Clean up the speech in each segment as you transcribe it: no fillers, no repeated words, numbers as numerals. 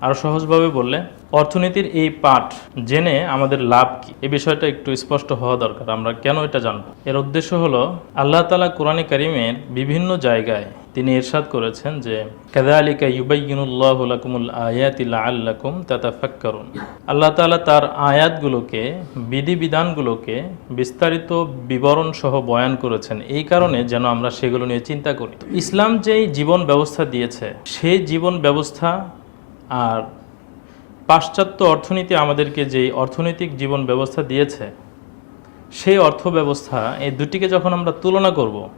আরও সহজভাবে বললে অর্থনীতির এই পাঠ জেনে আমাদের লাভ কি এই বিষয়টা একটু স্পষ্ট হওয়া দরকার। আমরা কেন এটা জানব? এর উদ্দেশ্য হলো আল্লাহ তাআলা কোরআনে কারিমের বিভিন্ন জায়গায় তিনি ইরশাদ করেছেন যে কাযালিকা ইউবাইয়িনুল্লাহু লাকুমুল আয়াতি লাআল্লাকুম তাতাফাক্কারুন। আল্লাহ তাআলা তার আয়াতগুলোকে, বিধিবিধানগুলোকে বিস্তারিত বিবরণ সহ বয়ান করেছেন এই কারণে যেন আমরা সেগুলো নিয়ে চিন্তা করি। ইসলাম যেই জীবন ব্যবস্থা দিয়েছে সেই জীবন ব্যবস্থা আর পাশ্চাত্য অর্থনীতি আমাদেরকে যেই অর্থনৈতিক জীবন ব্যবস্থা দিয়েছে সেই অর্থ ব্যবস্থা, এই দুটিকে যখন আমরা তুলনা করব,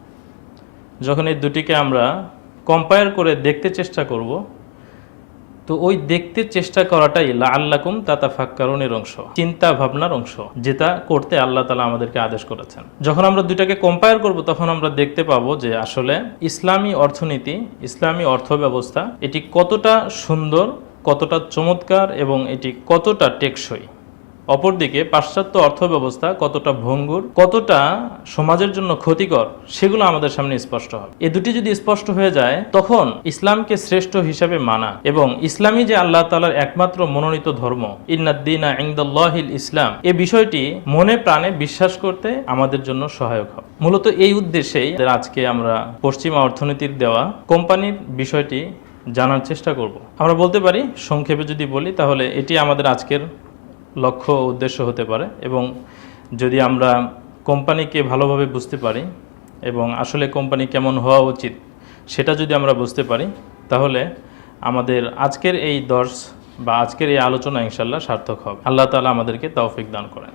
যখন এই দুটিকে আমরা কম্পেয়ার করে দেখতে চেষ্টা করব, তো ওই দেখতে চেষ্টা করাটাই লাআল্লাকুম তাতাফাক্কারুনের অংশ, চিন্তা ভাবনার অংশ, যেটা করতে আল্লাহ তাআলা আমাদেরকে আদেশ করেছেন। যখন আমরা দুটাকে কম্পেয়ার করব তখন আমরা দেখতে পাবো যে আসলে ইসলামী অর্থনীতি, ইসলামী অর্থ ব্যবস্থা এটি কতটা সুন্দর, কতটা চমৎকার এবং এটি কতটা টেকসই। অপরদিকে পাশ্চাত্য অর্থব্যবস্থা কতটা ভঙ্গুর, কতটা সমাজের জন্য ক্ষতিকর, সেগুলো আমাদের সামনে স্পষ্ট হবে। এই দুটি যদি স্পষ্ট হয়ে যায় তখন ইসলামকে শ্রেষ্ঠ হিসাবে মানা এবং ইসলামী যে আল্লাহ তাআলার একমাত্র মনোনীত ধর্ম, ইন্নাদ-দীনা ইনদাল্লাহিল ইসলাম, এই বিষয়টি মনে প্রাণে বিশ্বাস করতে আমাদের জন্য সহায়ক হবে। মূলত এই উদ্দেশ্যেই আজকে আমরা পশ্চিমা অর্থনীতির দেওয়া কোম্পানির বিষয়টি জানার চেষ্টা করব। আমরা বলতে পারি, সংক্ষেপে যদি বলি তাহলে এটি আমাদের আজকের লক্ষ্য উদ্দেশ্য হতে পারে। এবং যদি আমরা কোম্পানিকে ভালোভাবে বুঝতে পারি এবং আসলে কোম্পানি কেমন হওয়া উচিত সেটা যদি আমরা বুঝতে পারি তাহলে আমাদের আজকের এই দর্স বা আজকের এই আলোচনা ইনশাআল্লাহ সার্থক হবে। আল্লাহ তাআলা আমাদেরকে তৌফিক দান করেন।